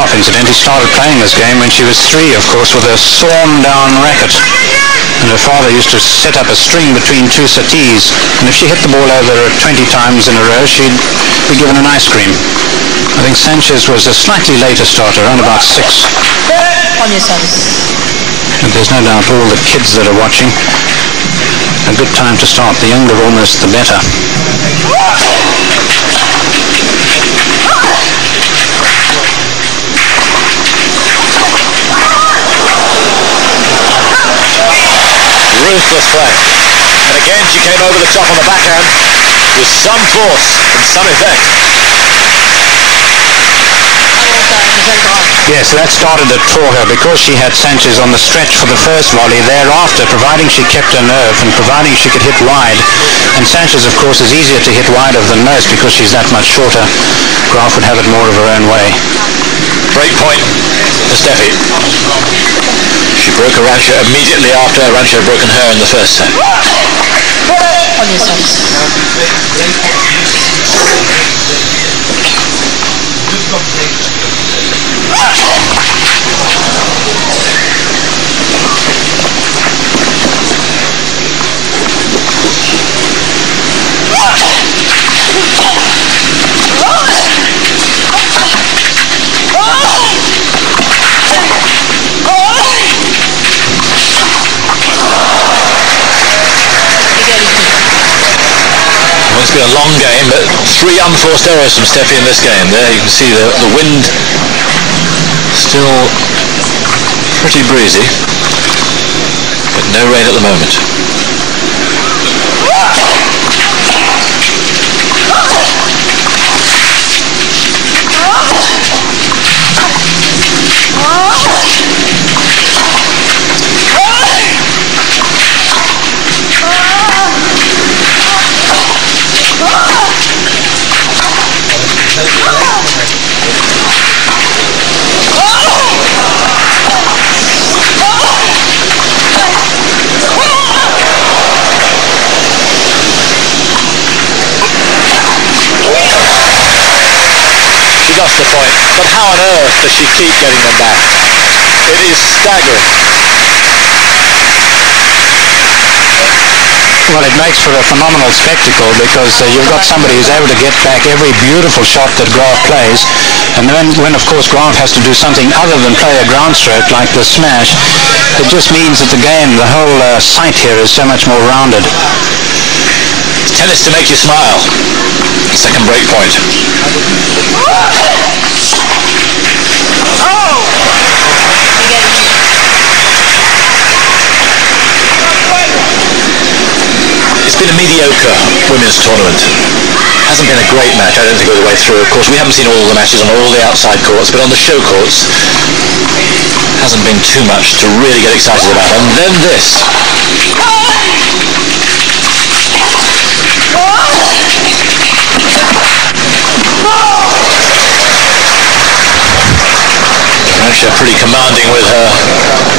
Graf, incidentally, started playing this game when she was 3, of course, with a sawn-down racket. And her father used to set up a string between 2 settees, and if she hit the ball over 20 times in a row, she'd be given an ice cream. I think Sanchez was a slightly later starter, around about 6. On your service. And there's no doubt all the kids that are watching, a good time to start. The younger almost the better. Ruthless play. And again she came over the top on the backhand with some force and some effect. Yes, that started to tore her because she had Sanchez on the stretch for the first volley. Thereafter, providing she kept her nerve and providing she could hit wide, and Sanchez, of course, is easier to hit wide of than most because she's that much shorter, Graf would have it more of her own way. Break point for Steffi. She broke Arantxa immediately after Arantxa had broken her in the first set. On your service. Well, it's been a long game, but 3 unforced errors from Steffi in this game. There you can see the wind still pretty breezy, but no rain at the moment. Lost the point, but how on earth does she keep getting them back? It is staggering. Well, it makes for a phenomenal spectacle because you've got somebody who's able to get back every beautiful shot that Graf plays, and then when of course Graf has to do something other than play a ground stroke like the smash, it just means that the game, the whole sight here is so much more rounded. Tennis to make you smile. Second break point. It's been a mediocre women's tournament. Hasn't been a great match, I don't think, all the way through. Of course, we haven't seen all the matches on all the outside courts, but on the show courts, hasn't been too much to really get excited about. And then this. Arantxa pretty commanding with her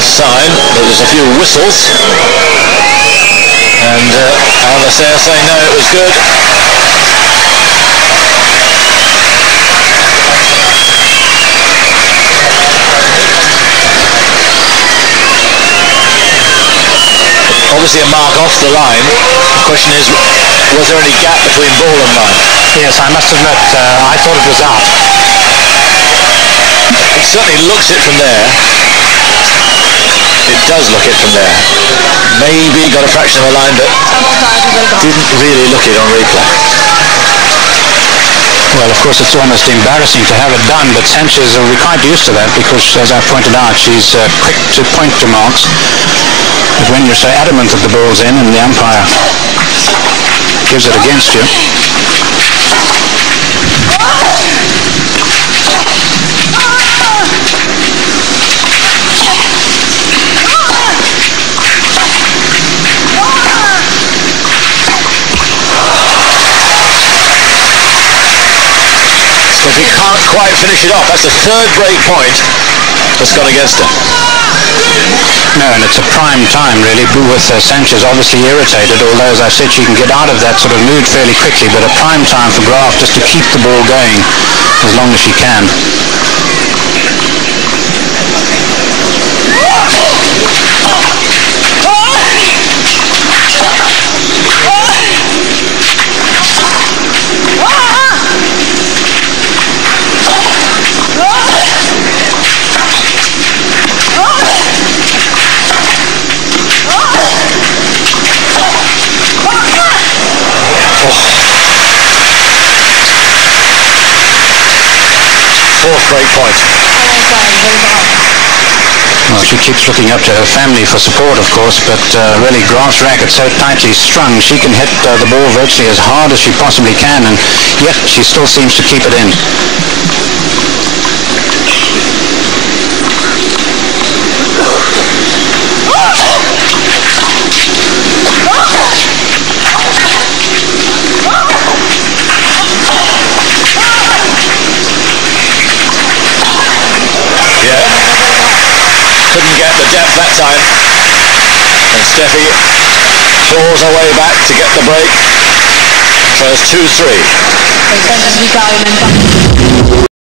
sign, but there's a few whistles. And Al-Nasser saying no, it was good. Obviously a mark off the line. The question is, was there any gap between ball and line? Yes, I must admit, I thought it was out. It certainly looks it from there. It does look it from there. Maybe got a fraction of a line, but didn't really look it on replay. Well, of course, it's almost embarrassing to have it done, but Sanchez will be quite used to that because, as I pointed out, she's quick to point to marks. But when you're so adamant that the ball's in and the umpire gives it against you, if he can't quite finish it off, that's the third break point that's gone against her. No, and it's a prime time, really, with Sanchez obviously irritated, although, as I said, she can get out of that sort of mood fairly quickly, but a prime time for Graf just to keep the ball going as long as she can. break point. Well, she keeps looking up to her family for support, of course, but really Graf's racket so tightly strung, she can hit the ball virtually as hard as she possibly can, and yet she still seems to keep it in. Couldn't get the depth that time. And Steffi claws her way back to get the break. Trails 2-3. Sanchez Vicario